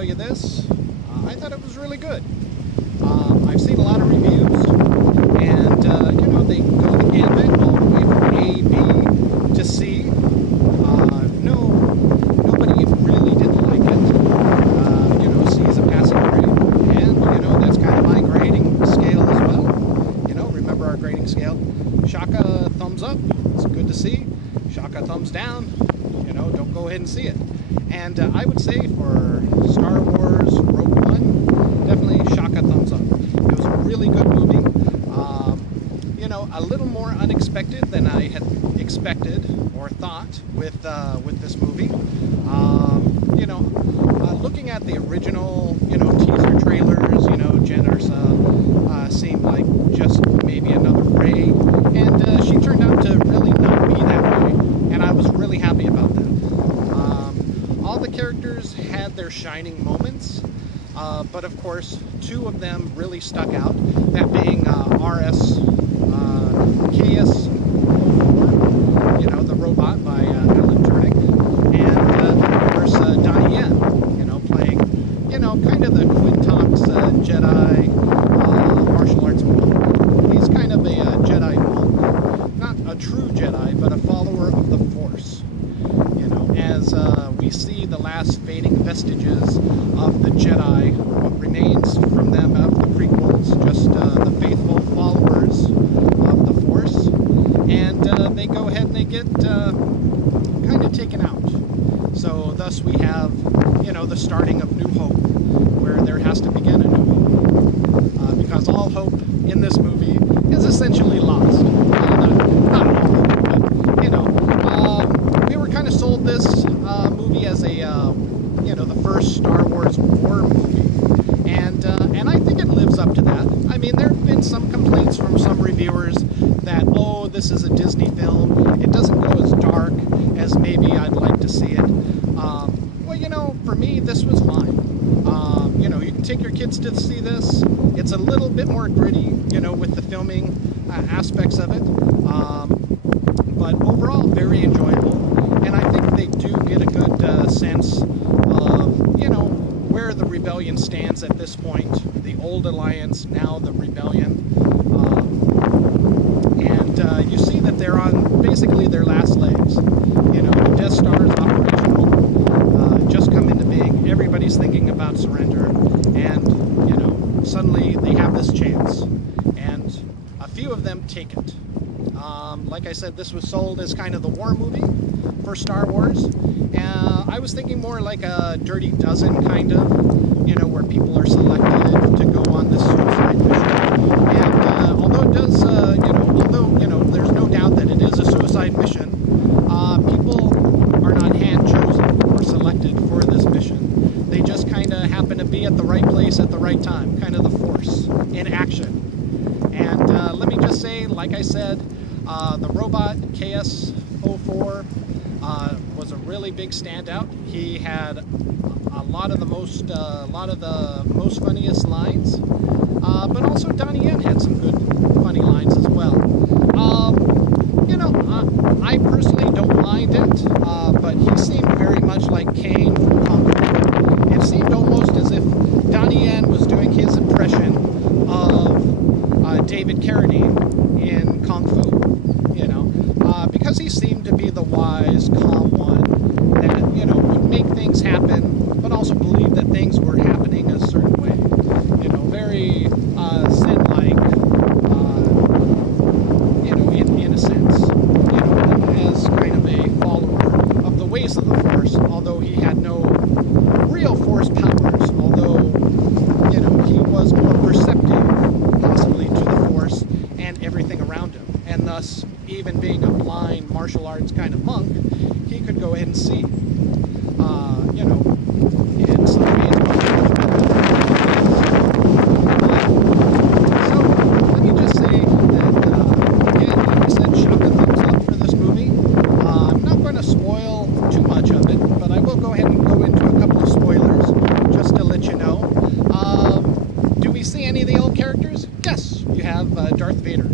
tell you this, I thought it was really good. I've seen a lot of reviews, and you know, they go the gambit all the way from A, B to C. No, nobody really didn't like it. You know, C is a passing grade, and you know, that's kind of my grading scale as well. You know, remember our grading scale? Shaka, thumbs up, it's good to see. Shaka, thumbs down, you know, don't go ahead and see it. And I would say for Star Wars Rogue One, definitely Shaka, thumbs up. It was a really good movie. You know, a little more unexpected than I had expected or thought with this movie. You know, looking at the original, you know, teaser trailers, you know, Jen Ursa seemed like just maybe another Rey, and she turned out to really not be that way, and I was really happy about that. All the characters had their shining moments, but of course, two of them really stuck out, that being KS-04, you know, the robot by Alan Tudyk, and of course, Donnie Yen, you know, playing, you know, kind of the Quintox Jedi martial arts monk. He's kind of a Jedi monk, not a true Jedi, but a follower of the Force. You know, as we see the last fading vestiges of the Jedi, what remains from them of the prequels, just the faithful followers of the Force, and they go ahead and they get kind of taken out. So thus we have, you know, the starting of New Hope, where there has to begin a new hope, because all hope in this movie is essentially lost. Not all hope, but you know, we were kind of sold this movie as a you know, the first Star Wars war movie, and I think it lives up to that. I mean, there have been some complaints from some reviewers that, oh, this is a Disney film, it doesn't go as dark as maybe I'd like to see it. Well, you know, for me, this was fine. You know, you can take your kids to see this. It's a little bit more gritty, you know, with the filming aspects of it, but overall, very enjoyable. And I think they do get a good sense of, you know, where the rebellion stands at this point. The old alliance, now the rebellion. And you see that they're on basically their last legs. You know, the Death Star is operational, just come into being. Everybody's thinking about surrender. And, you know, suddenly they have this chance. And a few of them take it. Like I said, this was sold as kind of the war movie for Star Wars. I was thinking more like a Dirty Dozen kind of, you know, where people are selected to go on this suicide mission. And although it does, you know, there's no doubt that it is a suicide mission, people are not hand-chosen or selected for this mission. They just kind of happen to be at the right place at the right time, kind of the Force in action. And let me just say, like I said, the robot KS-04 was a really big standout. He had a lot of the most funniest lines, but also Donnie Yen had some good funny lines as well. You know, I personally don't mind it, but he seemed very much like Kane from Kung Fu. It seemed almost as if Donnie Yen was doing his impression of David Carradine in Kung Fu, you know, because he seemed to be the wise, calm one that, you know, would make things happen, but also believe that things were happening a certain way. You know, very Zen-like, you know, in a sense, you know, as kind of a follower of the ways of the Force, although he had no real Force powers, although, you know, he was more perceptive, possibly, to the Force and everything around him, and thus, even being a blind martial arts kind of monk, he could go ahead and see, you know, in some ways. So, let me just say that, again, like I said, shaka thumbs up for this movie. I'm not going to spoil too much of it, but I will go ahead and go into a couple of spoilers, just to let you know. Do we see any of the old characters? Yes, you have Darth Vader.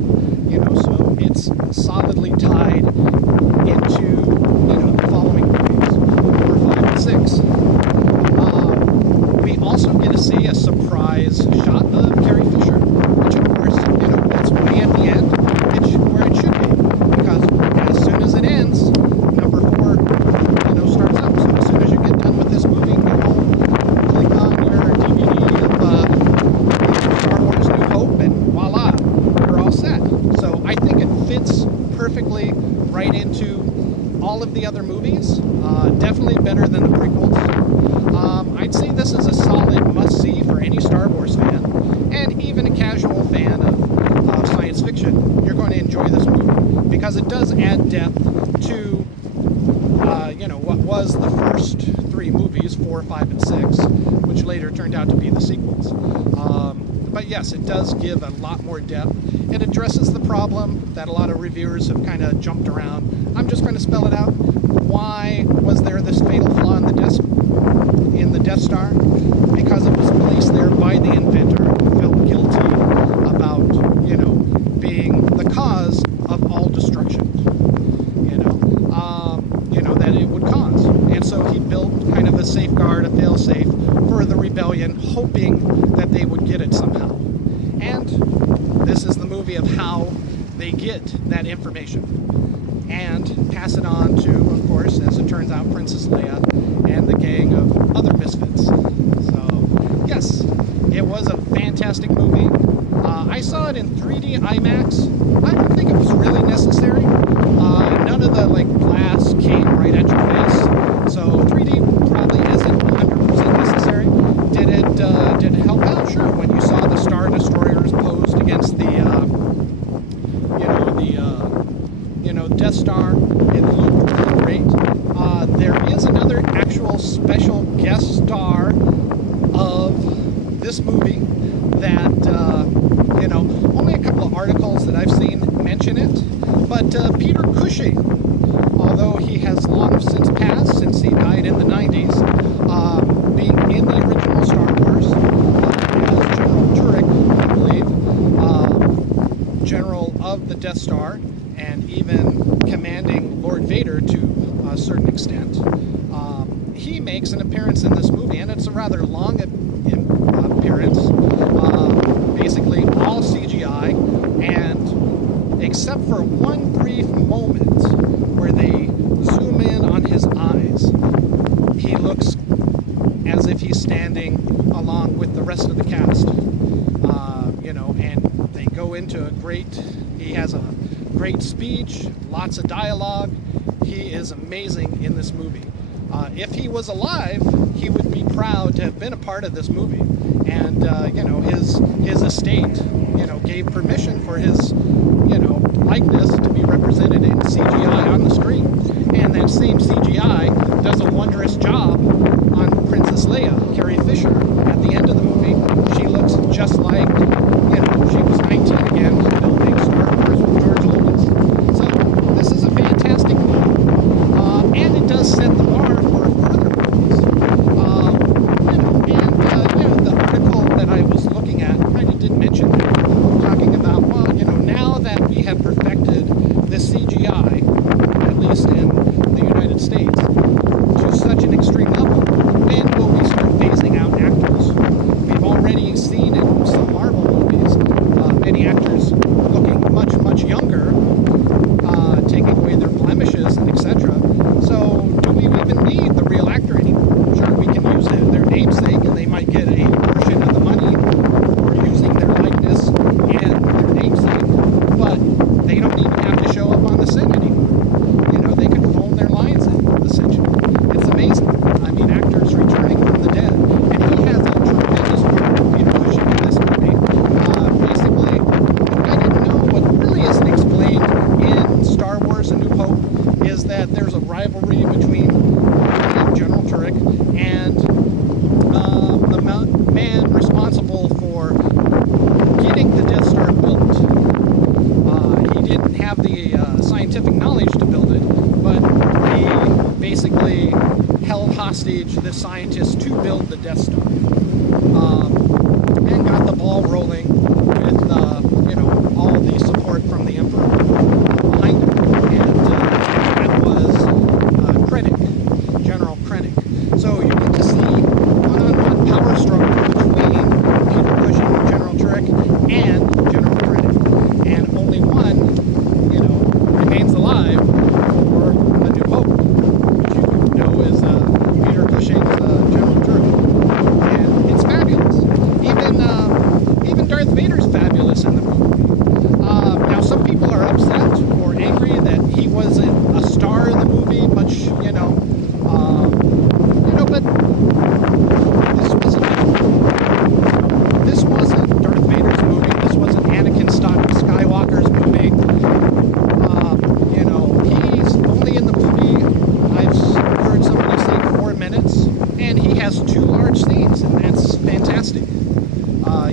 You know, so it's solidly tied into, you know, the following movies, 4, 5, and 6. to see a surprise shot of Carrie Fisher, which of course, that's way at the end, where it should be, because as soon as it ends, number 4, starts up. So as soon as you get done with this movie, go home, click on your DVD of Star Wars New Hope, and voila, you're all set. So I think it fits perfectly right into all of the other movies. Definitely better than the prequels. I'd say this is a solid must-see for any Star Wars fan, and even a casual fan of science fiction. You're going to enjoy this movie because it does add depth to what was the first 3 movies, 4, 5, and 6, which later turned out to be the sequels. But yes, it does give a lot more depth. It addresses the problem that a lot of reviewers have kind of jumped around. I'm just going to spell it out. Why was there this fatal flaw in the Death Star? Because it was placed there by the inventor, who felt guilty about, being the cause of all destruction. That it would cause. And so he built kind of a safeguard, a fail-safe for the rebellion, hoping that they would get it somehow. And this is the movie of how they get that information and pass it on to, of course, as it turns out, Princess Leia and the gang of other misfits. So, yes, it was a fantastic movie. I saw it in 3D IMAX. I don't think it was really necessary. None of the glass came right at your face, so 3D probably isn't 100% necessary. Did it help out? Sure. When you saw the Star Destroyers posed against the Death Star, it looked really great. There is another actual special guest star of this movie that only a couple of articles that I've seen mention it, but Peter Cushing, although he has long since passed, since he died in the 90s, being in the original Star Wars as General Turek, I believe, General of the Death Star, and even commanding Lord Vader to a certain extent. He makes an appearance in this movie, and it's a rather long appearance, basically all CGI, and except for one brief moment where they zoom in on his eyes, he looks as if he's standing along with the rest of the cast, and they go into he has a great speech, lots of dialogue. He is amazing in this movie. If he was alive, he would be proud to have been a part of this movie. And, his estate, gave permission for his, likeness to be represented in CGI on the screen. And that same CGI does a wondrous job on Princess Leia, Carrie Fisher. At the end of the movie, she looks just like, she was 19 again, building Star Wars with George Lucas. So, this is a fantastic movie. And it does set the bar for further movies. The article that I was looking at kind of did mention that, talking about, now that we have perfected the CGI, at least in the United States, to such an extreme level, when will we start phasing out actors? We've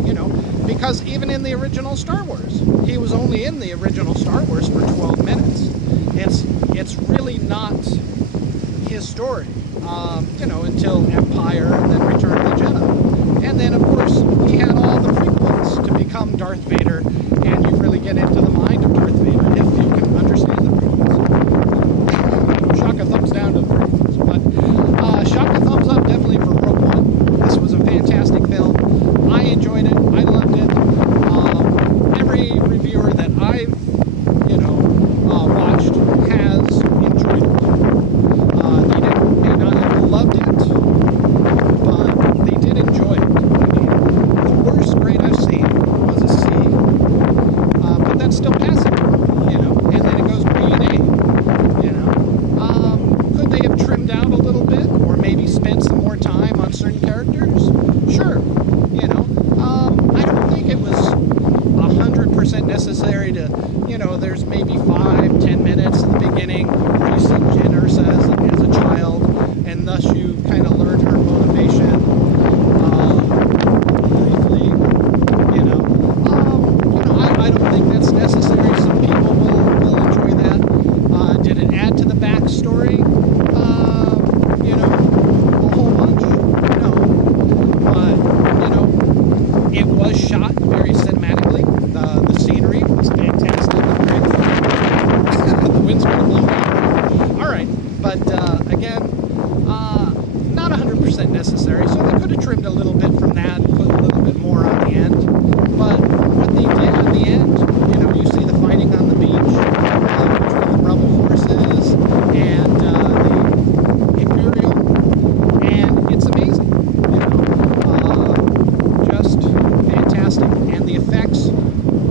You know, because even in the original Star Wars, he was only in the original Star Wars for 12 minutes. It's really not his story, you know, until Empire and then Return of the Jedi. And then, of course, he had all the prequels to become Darth Vader, and you really get into the mind of Darth Vader if you can understand the prequels. Shock a thumbs down to the prequels, but shock a thumbs up definitely for Rogue One. This was a fantastic film. I enjoyed it. I loved it. Every reviewer that I've, you know, watched has enjoyed it. May not have loved it, but they did enjoy it. I mean, the worst grade I've seen was a C, but that's still passing, you know, and then it goes B and A, you know. Could they have trimmed out a little bit, or maybe spent some more time on certain characters? Sure, you know. I don't think it was 100% necessary to, you know, there's maybe 5-10 minutes in the beginning where you see Jyn Erso as a child, and thus you kind of learn her motivation briefly, you know. I don't think that's necessary. Some people will enjoy that. Did it add to the backstory? You know, a whole bunch? No. But, you know, it was shot very cinematically. The scenery was fantastic. The wind's going to blow out. All right, but again, not 100% necessary. So they could have trimmed a little bit from that, put a little bit more on the end. But what they did in the end, you know, you see the fighting on the beach between the rebel forces and the Imperial, and it's amazing. You know, just fantastic, and the effects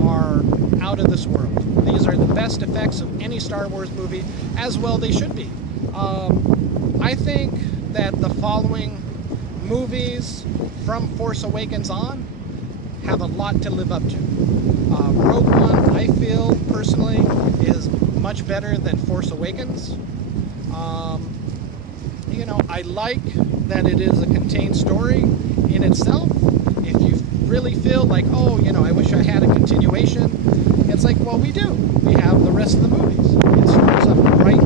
are out of this world. These are the best effects of any Star Wars movie, as well they should be. I think that the following movies from Force Awakens on have a lot to live up to. Rogue One, I feel personally, is much better than Force Awakens. You know, I like that it is a contained story in itself. If you really feel like, oh, you know, I wish I had a continuation, it's like, well, we do. We have the rest of the movies. It starts up right